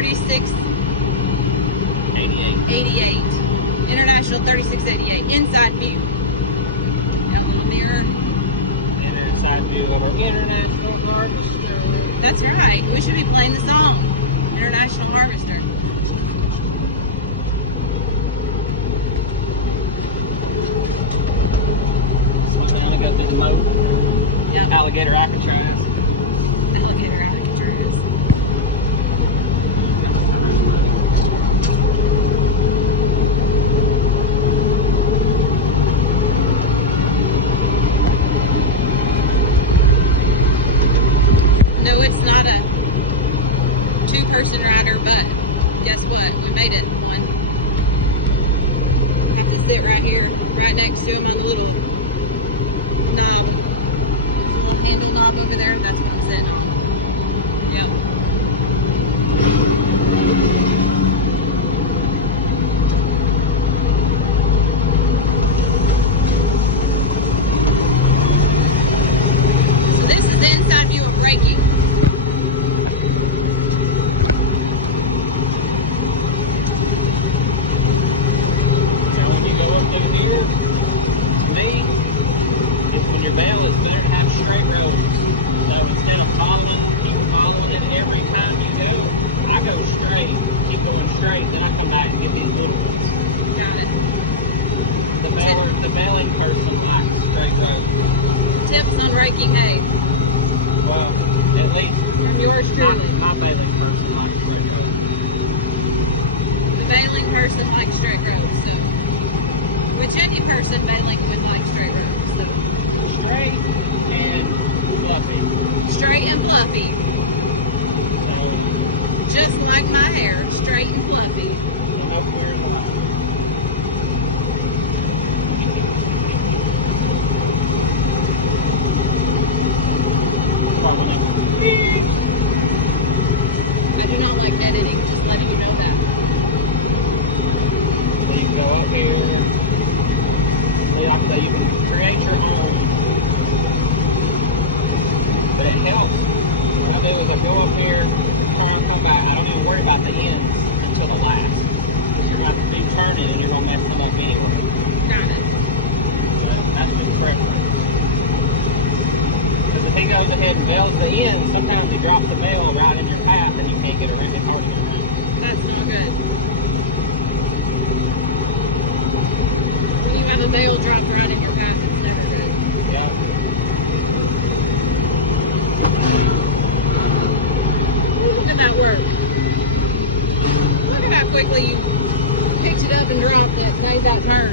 3688. International 3688. Inside view. Got a little mirror. And an inside view of our International Harvester. That's right. We should be playing the song. International Harvester. This one's gonna go through the moat. Yep. Alligator Alcatraz. Alligator Alcatraz. No, it's not a two-person rider, but guess what? We made it one. I have to sit right here, right next to him on the little knob. The little handle knob over there. That's what I'm sitting on. Yep. So this is the inside view of raking. So when you go up through here, to me, it's when your bail is better to have straight roads. So instead of keep following it every time you go, I go straight, keep going straight, then I come back and get these little ones. Got it. The bailing person likes straight roads. Tips on raking hay Well, at least from yours truly. my bailing person likes straight roads. The bailing person likes straight roads, so which any person bailing would like straight roads. So Straight and fluffy. straight and fluffy, So, just like my hair, straight and fluffy. no fear in life. I do not like editing, just letting you know that. So you go up here. Like I say, you can create your own. But it helps. What I do is I go up here, try and come back. I don't even worry about the ends until the last. Because you're going to have to be turning and you're going to mess them up anyway. Got it. So that's just preference. Because if he goes ahead and bails the end, sometimes he drops the bail right in your path and you can't get around it hard to get around. That's not good. When you have a bail drop right in your path, it's never good. Yeah. Look at that work. Look at how quickly you picked it up and dropped it, made that turn.